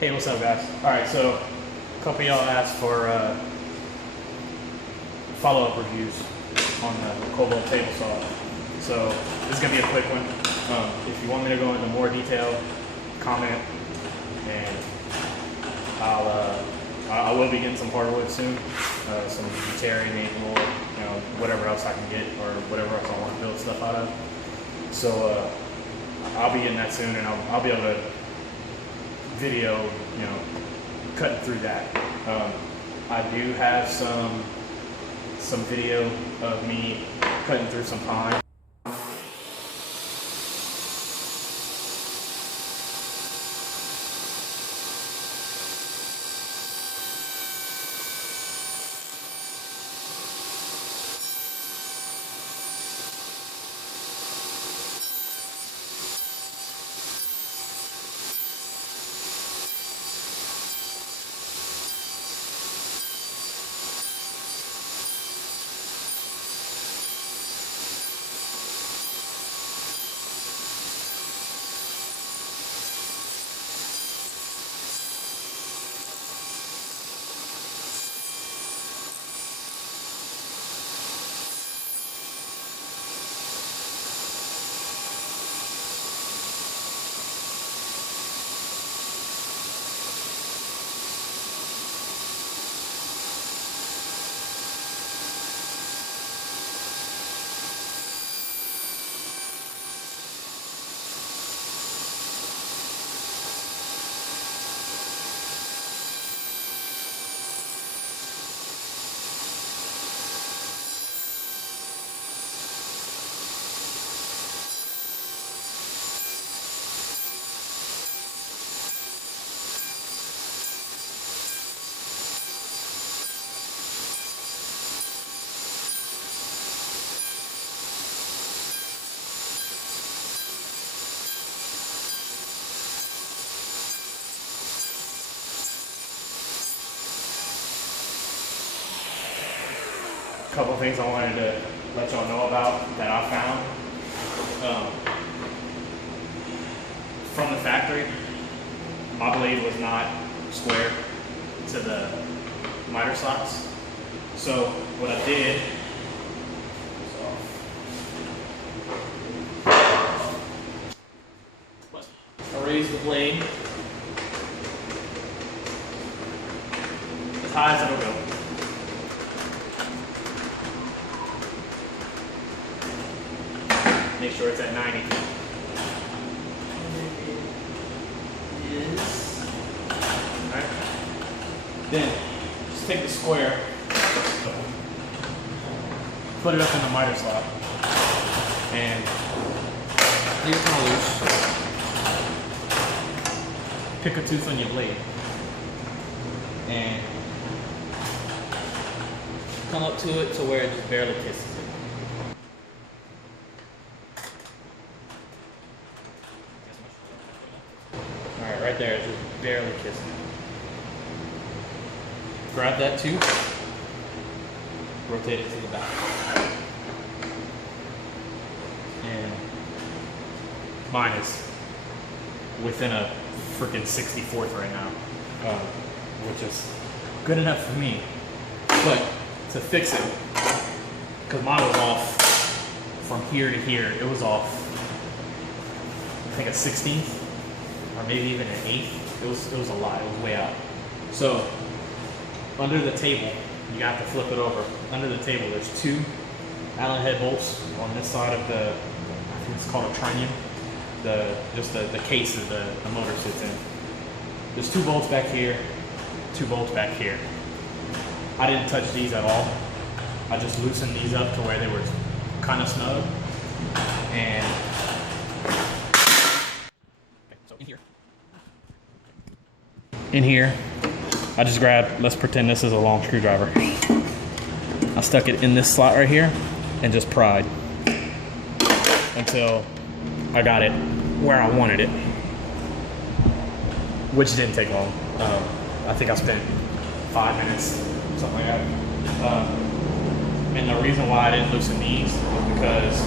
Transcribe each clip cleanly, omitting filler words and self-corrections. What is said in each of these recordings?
Hey, what's up, guys? All right, so a couple of y'all asked for follow-up reviews on the Kobalt table saw. So this is gonna be a quick one. If you want me to go into more detail, comment, and I will be getting some hardwood soon, some cherry, maple, whatever else I can get, or whatever else I want to build stuff out of. So I'll be getting that soon, and I'll be able to video, cutting through that. I do have some video of me cutting through some pine. Couple of things I wanted to let y'all know about that I found. From the factory, my blade was not square to the miter slots. So what I did, I raised the blade as high as it'll go. Make sure it's at 90. It is. Alright. Then just take the square, put it up in the miter slot, and leave it kind of loose. Pick a tooth on your blade, and come up to it to where it just barely kisses it. Right there, it's just barely kissing. Grab that tooth, rotate it to the back. And mine is within a freaking 64th right now, which is good enough for me. But to fix it, because mine was off from here to here, it was off, I think, a 16th. Or maybe even an 1/8. It was a lot. It was way out. So under the table, you have to flip it over. Under the table, there's 2 Allen head bolts on this side of the, I think it's called a trunnion. The case that the motor sits in. There's 2 bolts back here, 2 bolts back here. I didn't touch these at all. I just loosened these up to where they were kind of snug. And in here, I just grabbed, let's pretend this is a long screwdriver. I stuck it in this slot right here and just pried until I got it where I wanted it, which didn't take long. I think I spent 5 minutes, something like that. And the reason why I didn't loosen these was because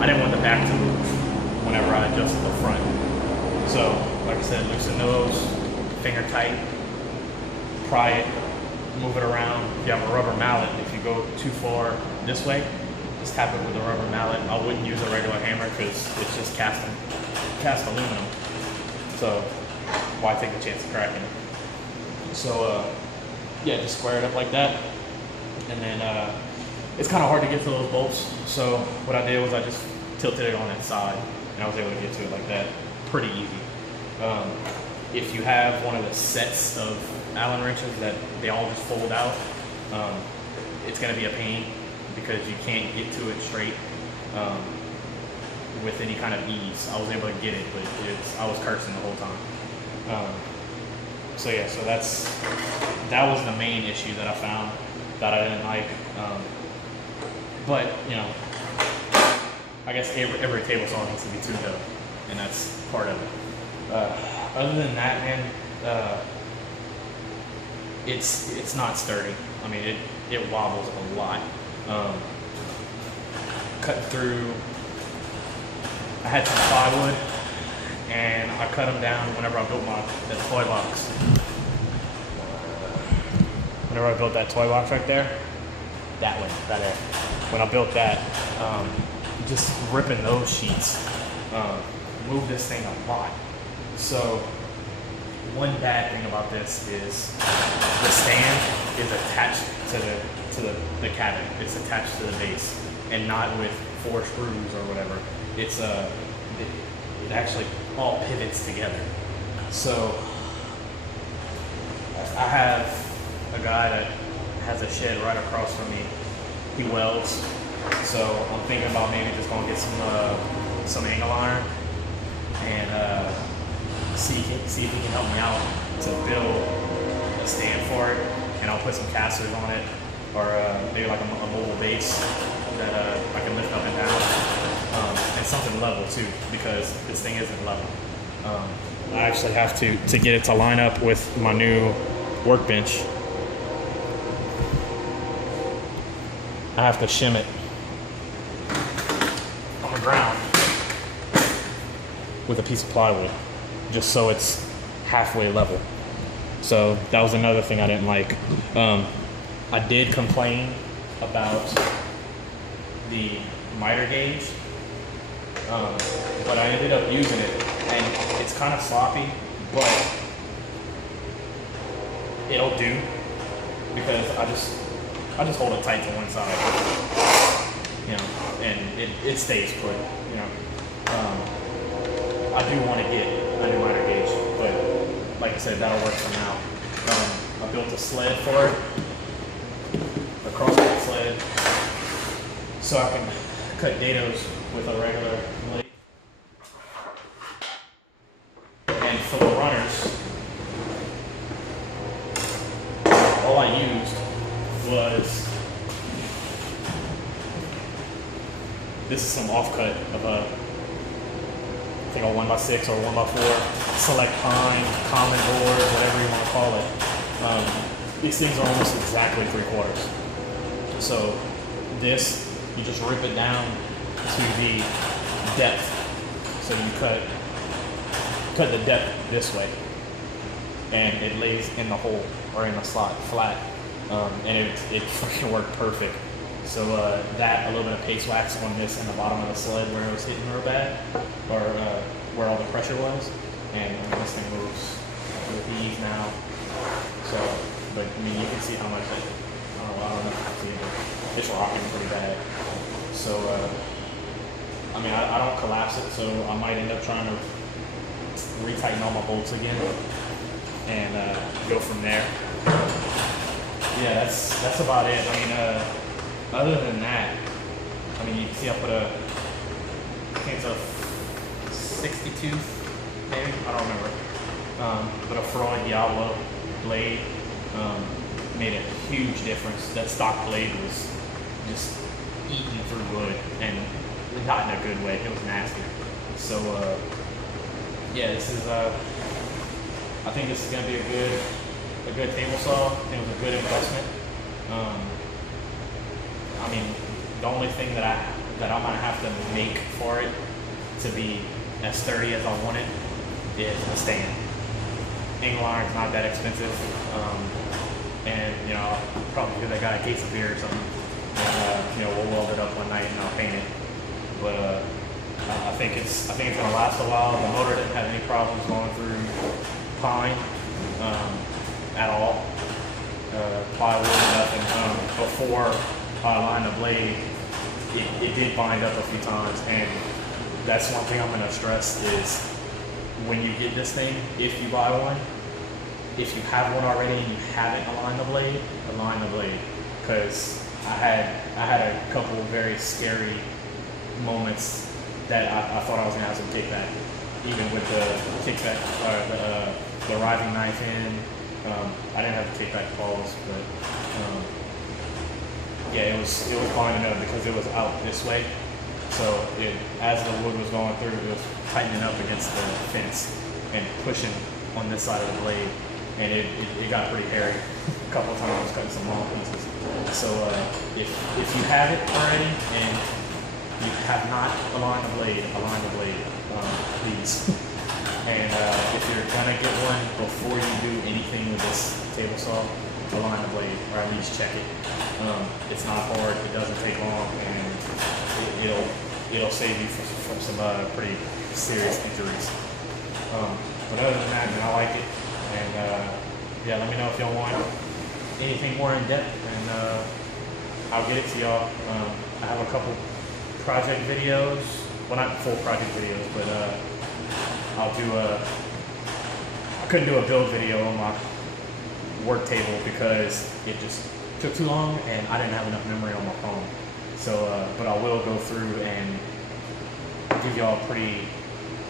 I didn't want the back to move whenever I adjusted the front. So, like I said, loosen those, finger tight, pry it, move it around. If you have a rubber mallet, if you go too far this way, just tap it with a rubber mallet. I wouldn't use a regular hammer because it's just cast aluminum. So why take the chance of cracking it? So yeah, just square it up like that. And then it's kind of hard to get to those bolts. So what I did was I just tilted it on its side and I was able to get to it like that. Pretty easy. If you have one of the sets of Allen wrenches that they all just fold out, it's going to be a pain because you can't get to it straight with any kind of ease. I was able to get it, but I was cursing the whole time. So yeah, so that was the main issue that I found that I didn't like. But you know, I guess every table saw needs to be tuned up, and that's part of it. Other than that, man, it's not sturdy. I mean, it wobbles a lot. Cut through. I had some plywood, and I cut them down whenever I built that toy box. Whenever I built that toy box right there, that one, right there. When I built that, just ripping those sheets, moved this thing a lot. So one bad thing about this is the stand is attached to the cabinet. It's attached to the base, and not with 4 screws or whatever. It's it actually all pivots together. So I have a guy that has a shed right across from me. He welds, so I'm thinking about maybe just gonna get some angle iron and see if he can help me out to build a stand for it, and I'll put some casters on it, or maybe like a mobile base that I can lift up and down, and something level too, because this thing isn't level. I actually have to get it to line up with my new workbench. I have to shim it on the ground with a piece of plywood, just so it's halfway level. So that was another thing I didn't like. I did complain about the miter gauge, but I ended up using it, and it's kind of sloppy, but it'll do because I just hold it tight to one side, you know, and it stays put, you know. I do want to get a new miter gauge, but like I said, that'll work for now. I built a sled for it, a crosscut sled, so I can cut dados with a regular blade. And for the runners, all I used was, this is some offcut of I think a 1x6 or 1x4 select pine, common board, whatever you want to call it. These things are almost exactly 3/4. So this, you just rip it down to the depth. So you cut the depth this way, and it lays in the hole or in the slot flat. And it freaking worked perfect. So that, a little bit of paste wax on this in the bottom of the sled where it was hitting real bad, or where all the pressure was, and this thing moves with ease now. So, but I mean, you can see how much I don't know if you can see it, but it's rocking pretty bad. So, I mean, I don't collapse it, so I might end up trying to retighten all my bolts again and go from there. Yeah, that's about it. I mean, other than that, I mean, you can see I put I think it's a 62, maybe, I don't remember. But a Freud Diablo blade made a huge difference. That stock blade was just eating through wood, and not in a good way. It was nasty. So yeah, this is I think this is gonna be a good table saw. It was a good investment. I mean, the only thing that I might have to make for it to be as sturdy as I want it is a stand. angle iron's not that expensive, and you know, I'll probably give that guy a case of beer or something, and you know, we'll weld it up one night and I'll paint it. But I think it's gonna last a while. The motor didn't have any problems going through pine at all. Plywood, nothing. Before I lined the blade, it did bind up a few times, and that's one thing I'm gonna stress is when you get this thing, if you buy one, if you have one already and you haven't aligned the blade, align the blade, because I had a couple of very scary moments that I thought I was gonna have some kickback, even with the kickback or the rising knife in. I didn't have the kickback balls, but yeah, it was binding up because it was out this way. So as the wood was going through, it was tightening up against the fence and pushing on this side of the blade, and it got pretty hairy a couple of times, cutting some long pieces. So if you have it already and you have not aligned the blade, please. And if you're gonna get one, before you do anything with this table saw, align the blade, or at least check it. It's not hard, it doesn't take long, and it'll save you from some pretty serious injuries. But other than that, man, I like it. And yeah, let me know if y'all want anything more in depth, and I'll get it to y'all. I have a couple project videos, well, not full project videos, but I couldn't do a build video on my work table because it just took too long and I didn't have enough memory on my phone. So, but I will go through and give y'all a pretty,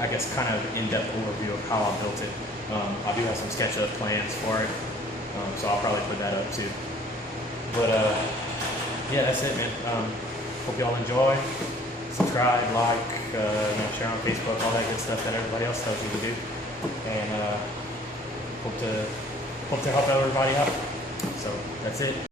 I guess, kind of in-depth overview of how I built it. I do have some SketchUp plans for it, so I'll probably put that up too. But yeah, that's it, man. Hope y'all enjoy. Subscribe, like, share on Facebook, all that good stuff that everybody else tells you to do. And hope to help everybody out. So that's it.